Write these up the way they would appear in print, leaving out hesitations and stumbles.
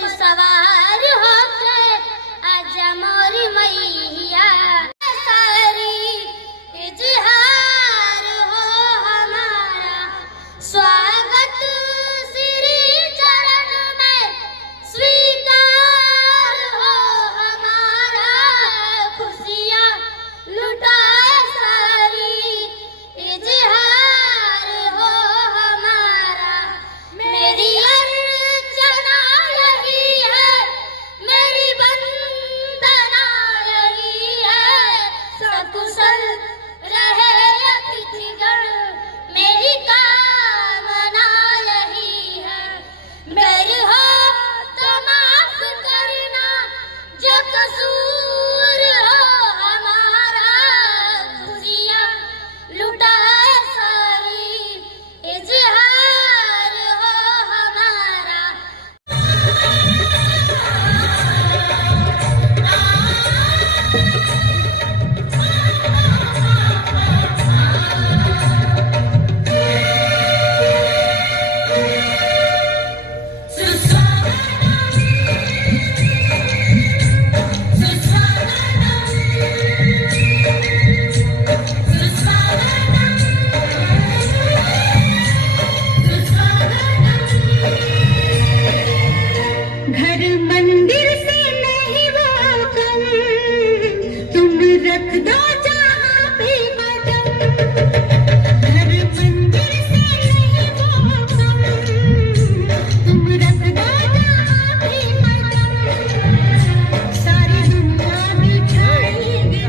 पर सवार होके आजा मोरी मैया, सारी इजहार हो हमारा स्वागत श्री चरण में स्वीकार हो हमारा, खुशियाँ लुटाए सारी इजहार हो हमारा। मेरी अर्चना यही है, मेरी वंदना यही है, सकुशल रहे अतिथिगण मेरी कामना यही है। मेरी हो तो माफ करना जो कसूर हो हमारा, खुशियाँ लुटाए सारी इजहार हो हमारा। घर मंदिर से नहीं वो कम, तुम रख दो जहाँ पे कदम। घर मंदिर से नहीं वो कम, तुम रख दो जहाँ पे कदम। सारी दुनिया बिठाएंगे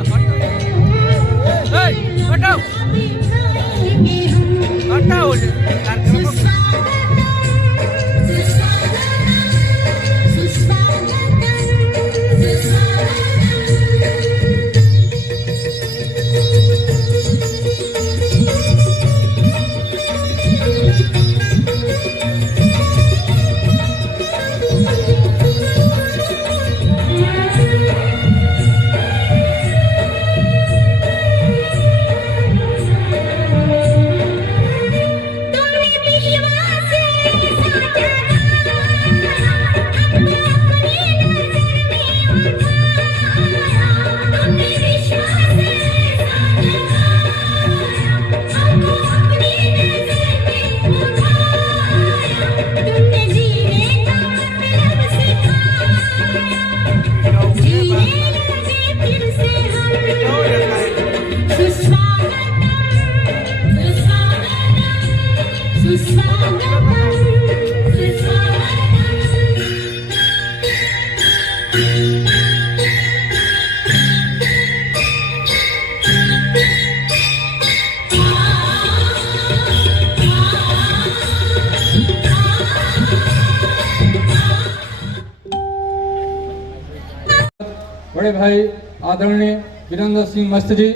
बड़े भाई आदरणीय वीरेंद्र सिंह मस्त जी,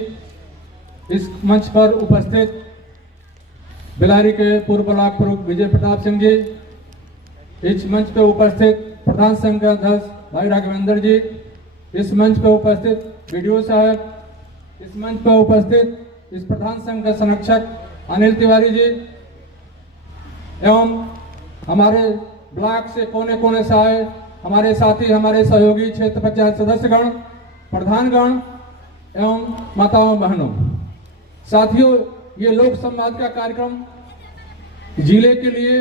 इस मंच पर उपस्थित बिलारी के पूर्व ब्लॉक प्रमुख विजय प्रताप सिंह जी, इस मंच पर उपस्थित प्रधान संघ के अध्यक्ष भाई राघवेंद्र जी, इस मंच पर उपस्थित बीडीओ साहब, इस मंच पर उपस्थित इस प्रधान संघ के संरक्षक अनिल तिवारी जी एवं हमारे ब्लॉक से कोने कोने से आए हमारे साथी, हमारे सहयोगी क्षेत्र पंचायत सदस्यगण, प्रधानगण एवं माताओं बहनों, साथियों, ये लोक संवाद का कार्यक्रम जिले के लिए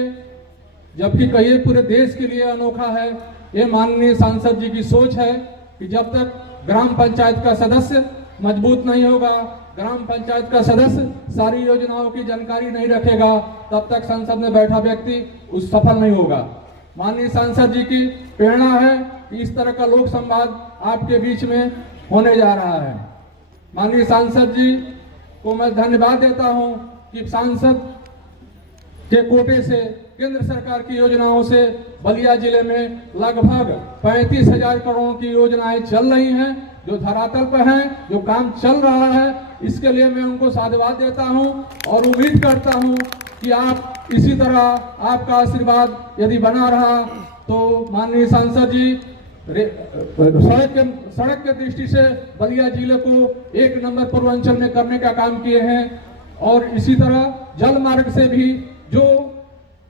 जबकि कहिए पूरे देश के लिए अनोखा है। ये माननीय सांसद जी की सोच है कि जब तक ग्राम पंचायत का सदस्य मजबूत नहीं होगा, ग्राम पंचायत का सदस्य सारी योजनाओं की जानकारी नहीं रखेगा, तब तक संसद में बैठा व्यक्ति उस सफल नहीं होगा। माननीय सांसद जी की प्रेरणा है कि इस तरह का लोक संवाद आपके बीच में होने जा रहा है। माननीय सांसद जी को मैं धन्यवाद देता हूं कि सांसद के कोटे से केंद्र सरकार की योजनाओं से बलिया जिले में लगभग 35,000 करोड़ की योजनाएं चल रही हैं, जो धरातल पर हैं, जो काम चल रहा है। इसके लिए मैं उनको साधुवाद देता हूं और उम्मीद करता हूं कि आप इसी तरह आपका आशीर्वाद यदि बना रहा तो माननीय सांसद जी सड़क के दृष्टि से बलिया जिले को 1 नंबर पूर्वांचल में करने का काम किए हैं और इसी तरह जल मार्ग से भी जो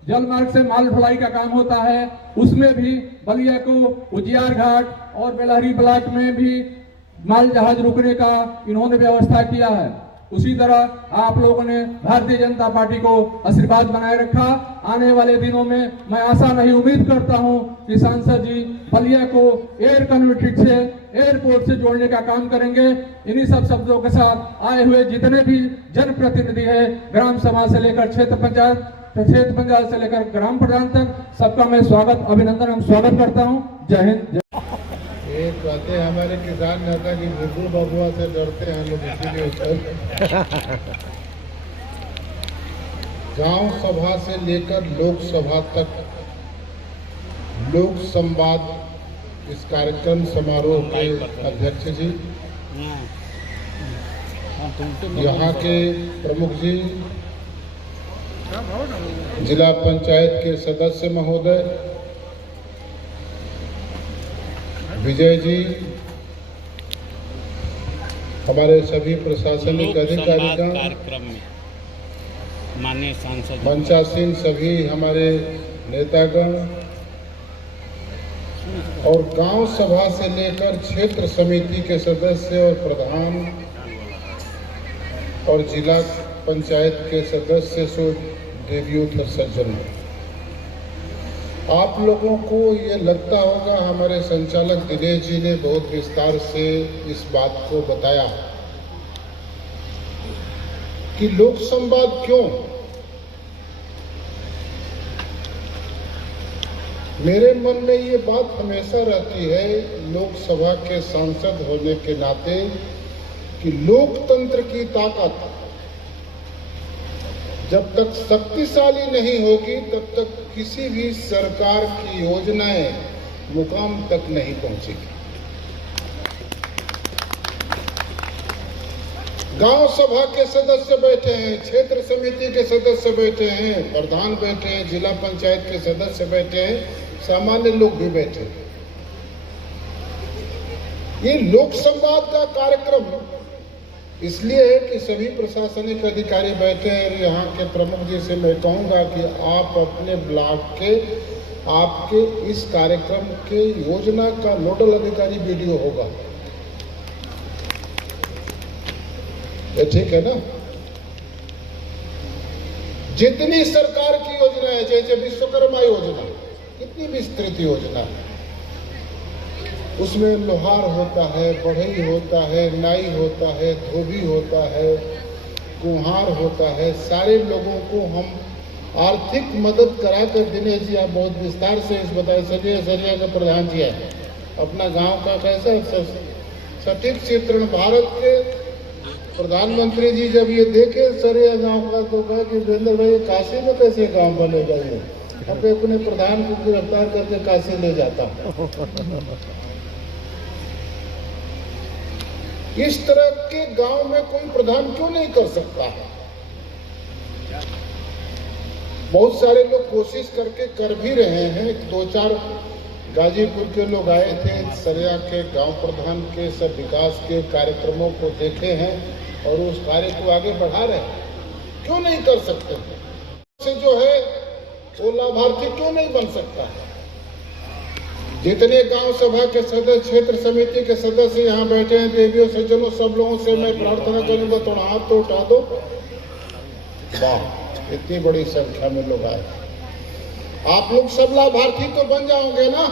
जल मार्ग से माल ढुलाई का काम होता है, उसमें भी बलिया को उजियार घाट और बेलहरी ब्लॉक में भी माल जहाज रुकने का इन्होंने व्यवस्था किया है। उसी तरह आप लोगों ने भारतीय जनता पार्टी को आशीर्वाद बनाए रखा। आने वाले दिनों में मैं आशा नहीं उम्मीद करता हूं कि सांसद जी बलिया को एयर कनेक्टिविटी से एयरपोर्ट से जोड़ने का काम करेंगे। इन्हीं सब शब्दों के साथ आए हुए जितने भी जनप्रतिनिधि है, ग्राम सभा से लेकर क्षेत्र पंचायत से लेकर ग्राम प्रधान तक, सबका मैं अभिनंदन एवं स्वागत करता हूँ। जय हिंद। एक बातें हमारे किसान नेता की बिल्कुल बबुआ से डरते हैं लोग, इसीलिए गांव सभा से लेकर लोकसभा तक लोक संवाद इस कार्यक्रम समारोह के अध्यक्ष जी, यहाँ के प्रमुख जी, जिला पंचायत के सदस्य महोदय, विजय जी, हमारे सभी प्रशासनिक अधिकारीगण, कार्यक्रम में माननीय सांसद मंचासीन सभी हमारे नेतागण और गांव सभा से लेकर क्षेत्र समिति के सदस्य और प्रधान और जिला पंचायत के सदस्य सो देवियों सज्जन, आप लोगों को ये लगता होगा हमारे संचालक दिनेश जी ने बहुत विस्तार से इस बात को बताया कि लोक संवाद क्यों। मेरे मन में ये बात हमेशा रहती है लोकसभा के सांसद होने के नाते कि लोकतंत्र की ताकत जब तक शक्तिशाली नहीं होगी तब तक किसी भी सरकार की योजनाएं मुकाम तक नहीं पहुंचेगी। गांव सभा के सदस्य बैठे हैं, क्षेत्र समिति के सदस्य बैठे हैं, प्रधान बैठे हैं, जिला पंचायत के सदस्य बैठे हैं, सामान्य लोग भी बैठे हैं। ये लोक संवाद का कार्यक्रम इसलिए है कि सभी प्रशासनिक अधिकारी बैठे हैं। और यहाँ के प्रमुख जी से मैं कहूँगा कि आप अपने ब्लॉक के आपके इस कार्यक्रम के योजना का नोडल अधिकारी वीडियो होगा, ये ठीक है ना। जितनी सरकार की योजना है, जैसे विश्वकर्मा योजना, कितनी विस्तृत योजना है, उसमें लोहार होता है, बढ़ई होता है, नाई होता है, धोबी होता है, कुम्हार होता है, सारे लोगों को हम आर्थिक मदद कराकर दिनेश जी आप बहुत विस्तार से इस बताए। सरिया के प्रधान जी है, अपना गांव का कैसा सटीक चित्रण, भारत के प्रधानमंत्री जी जब ये देखे सरिया गांव का तो कहा कि वीरेंद्र भाई काशी में कैसे गांव बनेगा, ये अपने प्रधान को गिरफ्तार करके काशी ले जाता। इस तरह के गांव में कोई प्रधान क्यों नहीं कर सकता है। बहुत सारे लोग कोशिश करके कर भी रहे हैं। 2-4 गाजीपुर के लोग आए थे, सरिया के गांव प्रधान के सब विकास के कार्यक्रमों को देखे हैं और उस कार्य को आगे बढ़ा रहे हैं। क्यों नहीं कर सकते से जो है वो लाभार्थी क्यों नहीं बन सकता है। जितने गांव सभा के सदस्य, क्षेत्र समिति के सदस्य यहाँ बैठे हैं, देवियों सज्जनों, सब लोगों से मैं प्रार्थना करूंगा थोड़ा हाथ तो उठा दो। वाह, इतनी बड़ी संख्या में लोग आए। आप लोग सब लाभार्थी तो बन जाओगे ना।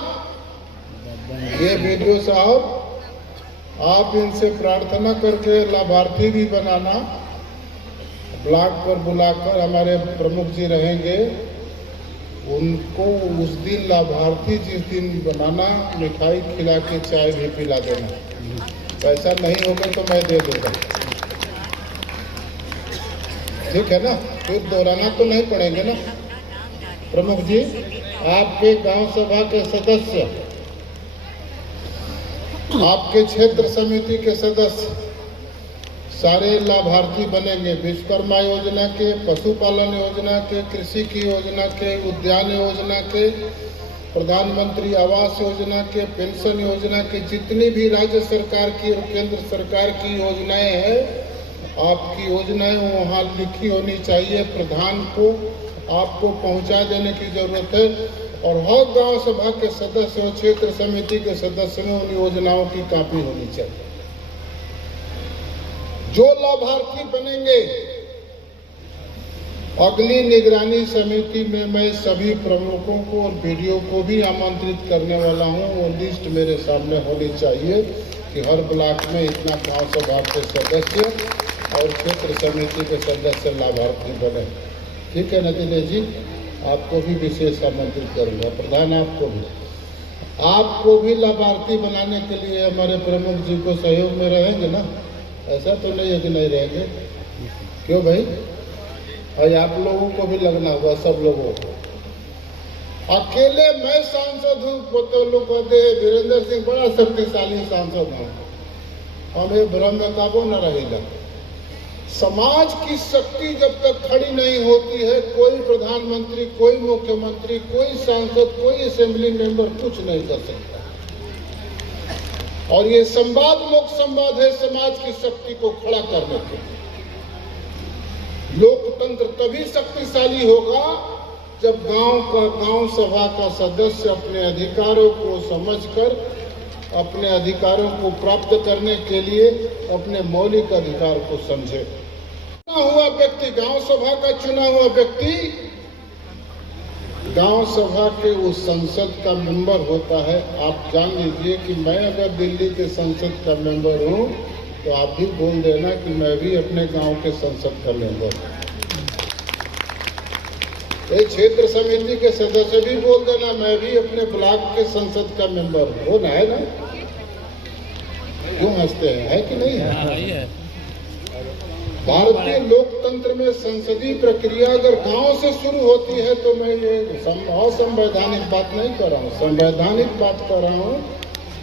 ये वीडियो साहब आप इनसे प्रार्थना करके लाभार्थी भी बनाना। ब्लॉक पर बुलाकर हमारे प्रमुख जी रहेंगे, उनको उस दिन लाभार्थी जिस दिन बनाना, मिठाई खिला के चाय भी पिला देना। ऐसा नहीं होगा तो मैं दे दूंगा, ठीक है ना। फिर दोहराना तो नहीं पड़ेंगे ना। प्रमुख जी, आपके गांव सभा के सदस्य, आपके क्षेत्र समिति के सदस्य सारे लाभार्थी बनेंगे। विश्वकर्मा योजना के, पशुपालन योजना के, कृषि की योजना के, उद्यान योजना के, प्रधानमंत्री आवास योजना के, पेंशन योजना के, जितनी भी राज्य सरकार की और केंद्र सरकार की योजनाएं हैं, आपकी योजनाएं वहाँ लिखी होनी चाहिए। प्रधान को आपको पहुंचा देने की जरूरत है और हर गांव सभा के सदस्य और क्षेत्र समिति के सदस्य में उन योजनाओं की कॉपी होनी चाहिए। जो लाभार्थी बनेंगे, अगली निगरानी समिति में मैं सभी प्रमुखों को और वीडियो को भी आमंत्रित करने वाला हूं। वो लिस्ट मेरे सामने होनी चाहिए कि हर ब्लॉक में इतना गांव सभा के सदस्य और क्षेत्र समिति के सदस्य लाभार्थी बने। ठीक है ना दिनेश जी, आपको भी विशेष आमंत्रित करूंगा, प्रधान आपको भी लाभार्थी बनाने के लिए हमारे प्रमुख जी को सहयोग में रहेंगे ना? ऐसा तो नहीं है कि नहीं रहेंगे, क्यों भाई? और आप लोगों को भी लगना होगा, सब लोगों को। अकेले मैं सांसद हूँ, तो लोग कहते हैं वीरेंद्र सिंह बड़ा शक्तिशाली सांसद हूँ, हमें भ्रम में काबू न रहेगा। समाज की शक्ति जब तक खड़ी नहीं होती है, कोई प्रधानमंत्री, कोई मुख्यमंत्री, कोई सांसद, कोई असेंबली मेंबर कुछ नहीं कर सकता। और ये संवाद लोक संवाद है समाज की शक्ति को खड़ा करने के लिए। लोकतंत्र तभी शक्तिशाली होगा जब गांव सभा का सदस्य अपने अधिकारों को समझकर, अपने अधिकारों को प्राप्त करने के लिए अपने मौलिक अधिकार को समझे। चुना हुआ व्यक्ति, गांव सभा का चुना हुआ व्यक्ति गांव सभा के उस संसद का मेंबर होता है। आप जान लीजिए कि मैं अगर दिल्ली के संसद का मेंबर हूं तो आप भी बोल देना कि मैं भी अपने गांव के संसद का मेंबर हूं। एक क्षेत्र समिति के सदस्य भी बोल देना मैं भी अपने ब्लॉक के संसद का मेंबर हूं। वो ना है ना? क्यों हंसते हैं? है कि नहीं है? भारतीय लोकतंत्र में संसदीय प्रक्रिया अगर गांव से शुरू होती है तो मैं ये असंवैधानिक बात नहीं कर रहा हूँ, संवैधानिक बात कर रहा हूँ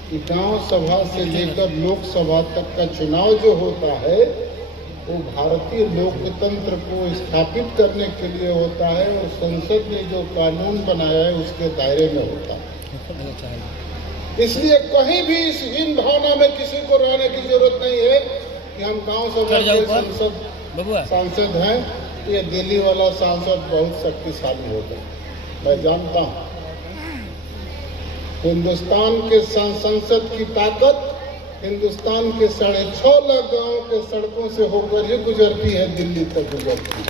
कि गांव सभा से लेकर लोकसभा तक का चुनाव जो होता है वो भारतीय लोकतंत्र को स्थापित करने के लिए होता है और संसद ने जो कानून बनाया है उसके दायरे में होता है। इसलिए कहीं भी इस हीन भावना में किसी को रहने की जरूरत नहीं है कि हम गांव सभा के सांसद हैं, ये दिल्ली वाला सांसद बहुत शक्तिशाली होगा। मैं जानता हूं हिंदुस्तान के संसद की ताकत हिंदुस्तान के 6.5 लाख गांवों के सड़कों से होकर ही गुजरती है, दिल्ली तक गुजरती है।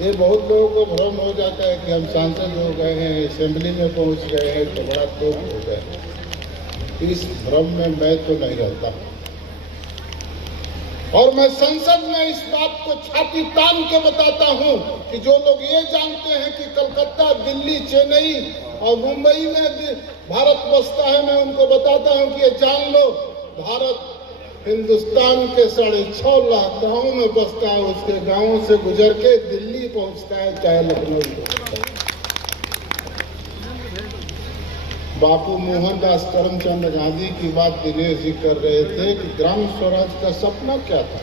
ये बहुत लोगों को भ्रम हो जाता है कि हम सांसद हो गए हैं, असेंबली में पहुंच गए हैं तो बड़ा तोप हो गए। इस भ्रम में मैं तो नहीं रहता और मैं संसद में इस बात को छाती तान के बताता हूं कि जो लोग ये जानते हैं कि कलकत्ता, दिल्ली, चेन्नई और मुंबई में भारत बसता है, मैं उनको बताता हूं कि ये जान लो भारत हिंदुस्तान के 6.5 लाख गांवों में बसता है, उसके गांवों से गुजर के दिल्ली पहुंचता है, चाहे लखनऊ पहुंचता है। बापू मोहनदास करमचंद गांधी की बात दिनेश जी कर रहे थे कि ग्राम स्वराज का सपना क्या था।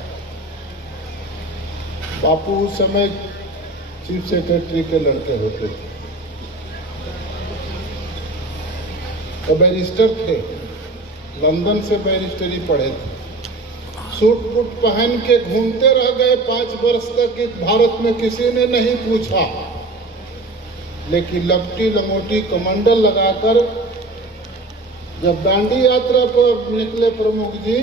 बापू उस समय चीफ सेक्रेटरी के लड़के होते थे, तो बैरिस्टर थे, लंदन से बैरिस्टरी पढ़े थे, सूट बूट पहन के घूमते रह गए 5 वर्ष तक। भारत में किसी ने नहीं पूछा, लेकिन लपटी लंगोटी कमंडल लगाकर जब दांडी यात्रा पर निकले प्रमुख जी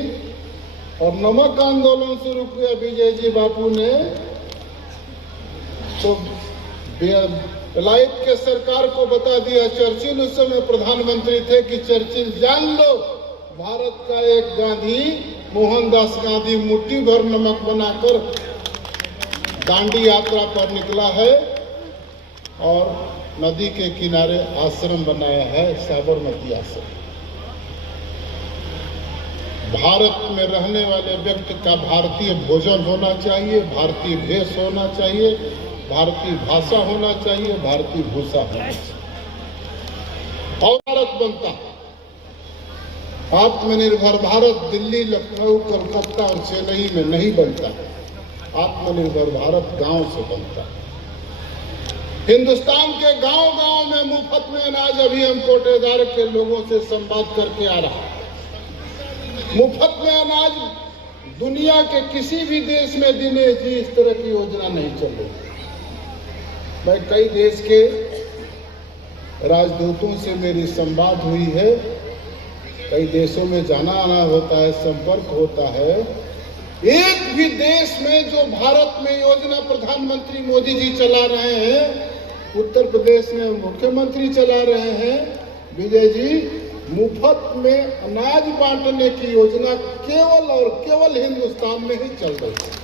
और नमक आंदोलन शुरू किया विजय जी बापू ने, तो बेलायत के सरकार को बता दिया, चर्चिल उस समय प्रधानमंत्री थे, कि चर्चिल जान लो भारत का एक गांधी मोहनदास गांधी मुट्ठी भर नमक बनाकर दांडी यात्रा पर निकला है और नदी के किनारे आश्रम बनाया है, साबरमती आश्रम। भारत में रहने वाले व्यक्ति का भारतीय भोजन होना चाहिए, भारतीय भेष होना चाहिए, भारतीय भाषा होना चाहिए, भारतीय भूषा होना चाहिए और भारत बनता। आत्मनिर्भर भारत दिल्ली, लखनऊ, कोलकाता और चेन्नई में नहीं बनता। आत्मनिर्भर भारत गांव से बनता। हिंदुस्तान के गांव-गांव में मुफ्त में अनाज अभी हम कोटेदार के लोगों से संवाद करके आ रहा है। मुफ्त में अनाज दुनिया के किसी भी देश में दिनेश जी इस तरह की योजना नहीं चल रही। मैं कई देश के राजदूतों से मेरी संवाद हुई है, कई देशों में जाना आना होता है, संपर्क होता है। एक भी देश में जो भारत में योजना प्रधानमंत्री मोदी जी चला रहे हैं, उत्तर प्रदेश में मुख्यमंत्री चला रहे हैं विजय जी, मुफ्त में अनाज बांटने की योजना केवल और केवल हिंदुस्तान में ही चल रही है।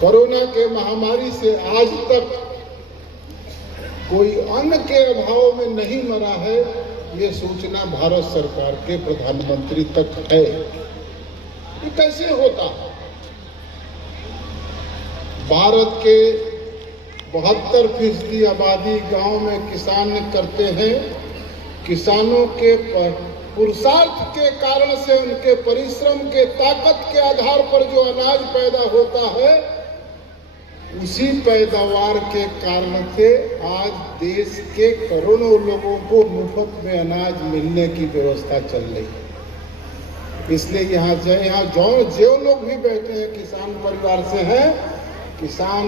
कोरोना के महामारी से आज तक कोई अन्न के अभाव में नहीं मरा है, ये सूचना भारत सरकार के प्रधानमंत्री तक है। ये कैसे होता? भारत के 72% आबादी गांव में किसान करते हैं। किसानों के पुरुषार्थ के कारण से, उनके परिश्रम के ताकत के आधार पर जो अनाज पैदा होता है, उसी पैदावार के कारण से आज देश के करोड़ों लोगों को मुफ्त में अनाज मिलने की व्यवस्था चल रही है। इसलिए यहाँ जो लोग भी बैठे हैं किसान परिवार से हैं, किसान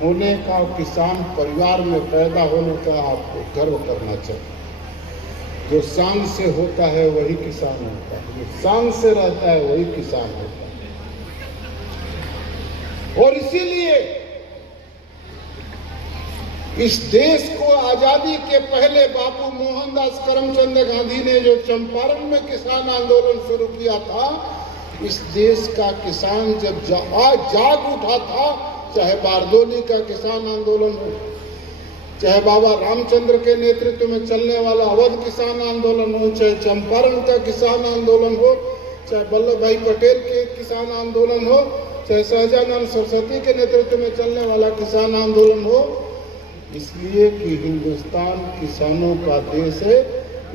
होने का, किसान परिवार में पैदा होने का आपको गर्व करना चाहिए। जो शान से होता है वही किसान होता है, जो शान से रहता है वही किसान होता है। और इसीलिए इस देश को आजादी के पहले बापू मोहनदास करमचंद गांधी ने जो चंपारण में किसान आंदोलन शुरू किया था, इस देश का किसान जब जाग उठा था, चाहे बारदोली का किसान आंदोलन हो, चाहे बाबा रामचंद्र के नेतृत्व में चलने वाला अवध किसान आंदोलन हो, चाहे चंपारण का किसान आंदोलन हो, चाहे वल्लभ भाई पटेल के किसान आंदोलन हो, चाहे सहजानंद सरस्वती के नेतृत्व में चलने वाला किसान आंदोलन हो, इसलिए कि हिंदुस्तान किसानों का देश है।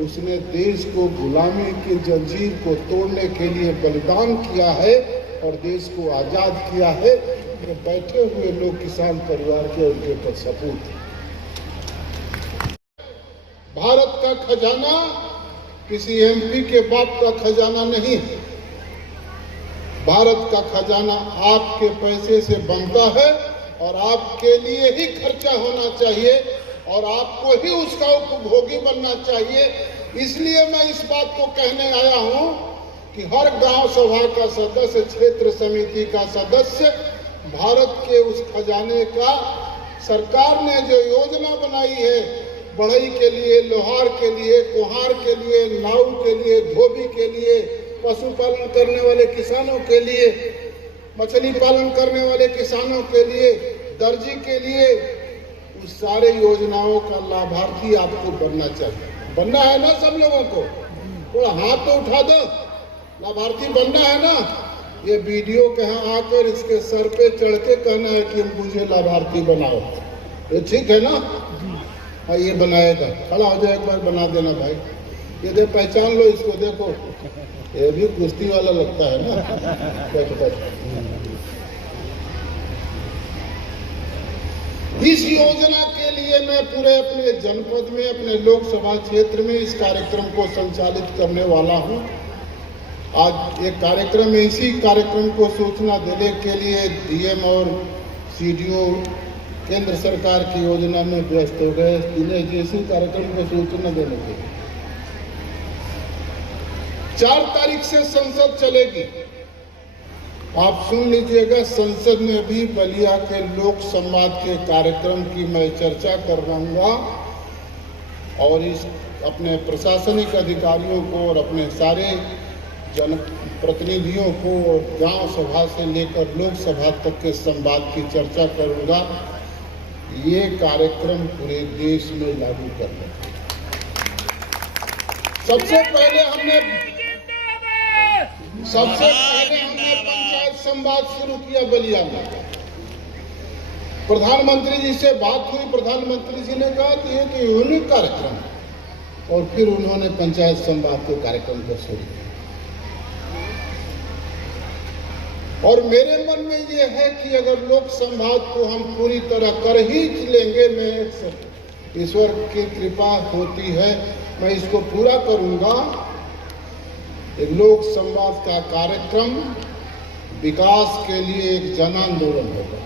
उसने देश को गुलामी की जंजीर को तोड़ने के लिए बलिदान किया है और देश को आजाद किया है। ये बैठे हुए लोग किसान परिवार के, उनके ऊपर सपूत। भारत का खजाना किसी एमपी के बाप का खजाना नहीं है। भारत का खजाना आपके पैसे से बनता है और आपके लिए ही खर्चा होना चाहिए और आपको ही उसका उपभोगी बनना चाहिए। इसलिए मैं इस बात को कहने आया हूं कि हर गांव सभा का सदस्य, क्षेत्र समिति का सदस्य भारत के उस खजाने का, सरकार ने जो योजना बनाई है बढ़ई के लिए, लोहार के लिए, कुम्हार के लिए, नाऊ के लिए, धोबी के लिए, पशुपालन करने वाले किसानों के लिए, मछली पालन करने वाले किसानों के लिए, दर्जी के लिए, उस सारे योजनाओं का लाभार्थी आपको बनना चाहिए। बनना है ना सब लोगों को? थोड़ा हाथ तो उठा दो, लाभार्थी बनना है ना? ये वीडियो कहाँ आकर इसके सर पे चढ़ के कहना है कि मुझे लाभार्थी बनाओ, ये ठीक है ना? हाँ, ये बनाएगा, खड़ा हो जाए एक बार, बना देना भाई। ये दे, पहचान लो इसको, देखो ये भी कुश्ती वाला लगता है ना। इस योजना के लिए मैं पूरे अपने जनपद में, अपने लोकसभा क्षेत्र में इस कार्यक्रम को संचालित करने वाला हूं। आज एक कार्यक्रम, इसी कार्यक्रम को सूचना देने के लिए डीएम और सीडीओ केंद्र सरकार की योजना में व्यस्त हो गए। दिनेश जी, इसी कार्यक्रम को सूचना देने के लिए 4 तारीख से संसद चलेगी। आप सुन लीजिएगा, संसद में भी बलिया के लोक संवाद के कार्यक्रम की मैं चर्चा करवाऊंगा और इस अपने प्रशासनिक अधिकारियों को और अपने सारे जन प्रतिनिधियों को गांव सभा से लेकर लोकसभा तक के संवाद की चर्चा करूंगा। ये कार्यक्रम पूरे देश में लागू करना। सबसे पहले हमने पंचायत संवाद शुरू किया बलिया में। प्रधानमंत्री जी से बात हुई, प्रधानमंत्री जी ने कहा कि एक यूनिक कार्यक्रम है और फिर उन्होंने पंचायत संवाद के कार्यक्रम को शुरू किया। और मेरे मन में ये है कि अगर लोक संवाद को हम पूरी तरह कर ही लेंगे, मैं ईश्वर की कृपा होती है, मैं इसको पूरा करूंगा। एक लोक संवाद का कार्यक्रम विकास के लिए एक जन आंदोलन होगा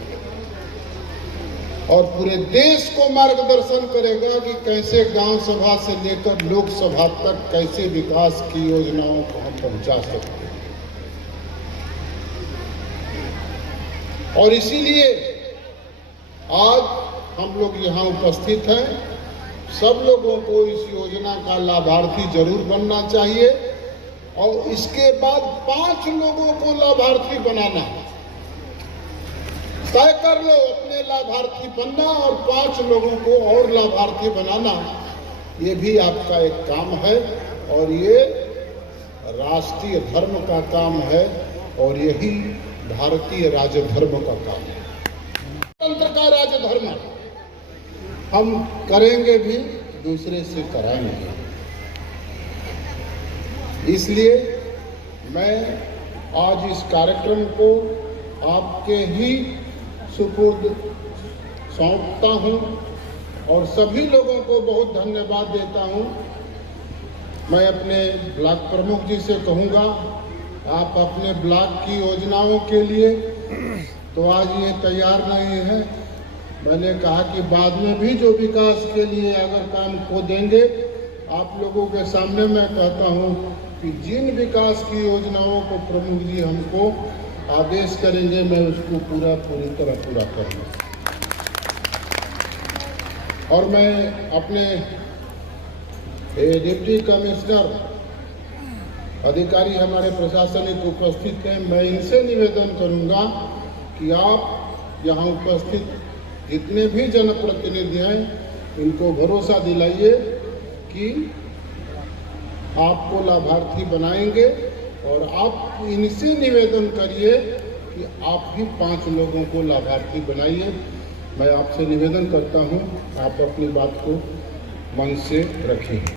और पूरे देश को मार्गदर्शन करेगा कि कैसे गांव सभा से लेकर लोकसभा तक कैसे विकास की योजनाओं को हम पहुंचा सकते हैं। और इसीलिए आज हम लोग यहाँ उपस्थित हैं। सब लोगों को इस योजना का लाभार्थी जरूर बनना चाहिए और इसके बाद 5 लोगों को लाभार्थी बनाना है। तय कर लो अपने लाभार्थी बनना और 5 लोगों को और लाभार्थी बनाना, ये भी आपका एक काम है और ये राष्ट्रीय धर्म का काम है और यही भारतीय राजधर्म का काम है। तंत्र का राजधर्म हम करेंगे भी, दूसरे से कराएंगे। इसलिए मैं आज इस कार्यक्रम को आपके ही सुपुर्द सौंपता हूं और सभी लोगों को बहुत धन्यवाद देता हूं। मैं अपने ब्लॉक प्रमुख जी से कहूंगा, आप अपने ब्लॉक की योजनाओं के लिए तो आज ये तैयार नहीं है। मैंने कहा कि बाद में भी जो विकास के लिए अगर काम को देंगे, आप लोगों के सामने मैं कहता हूं कि जिन विकास की योजनाओं को प्रमुख जी हमको आदेश करेंगे, मैं उसको पूरी तरह पूरा करूँगा। और मैं अपने डिप्टी कमिश्नर अधिकारी हमारे प्रशासनिक उपस्थित हैं, मैं इनसे निवेदन करूंगा कि आप यहाँ उपस्थित जितने भी जनप्रतिनिधि हैं, इनको भरोसा दिलाइए कि आपको लाभार्थी बनाएंगे और आप इनसे निवेदन करिए कि आप भी 5 लोगों को लाभार्थी बनाइए। मैं आपसे निवेदन करता हूं, आप अपनी बात को मन से रखिए।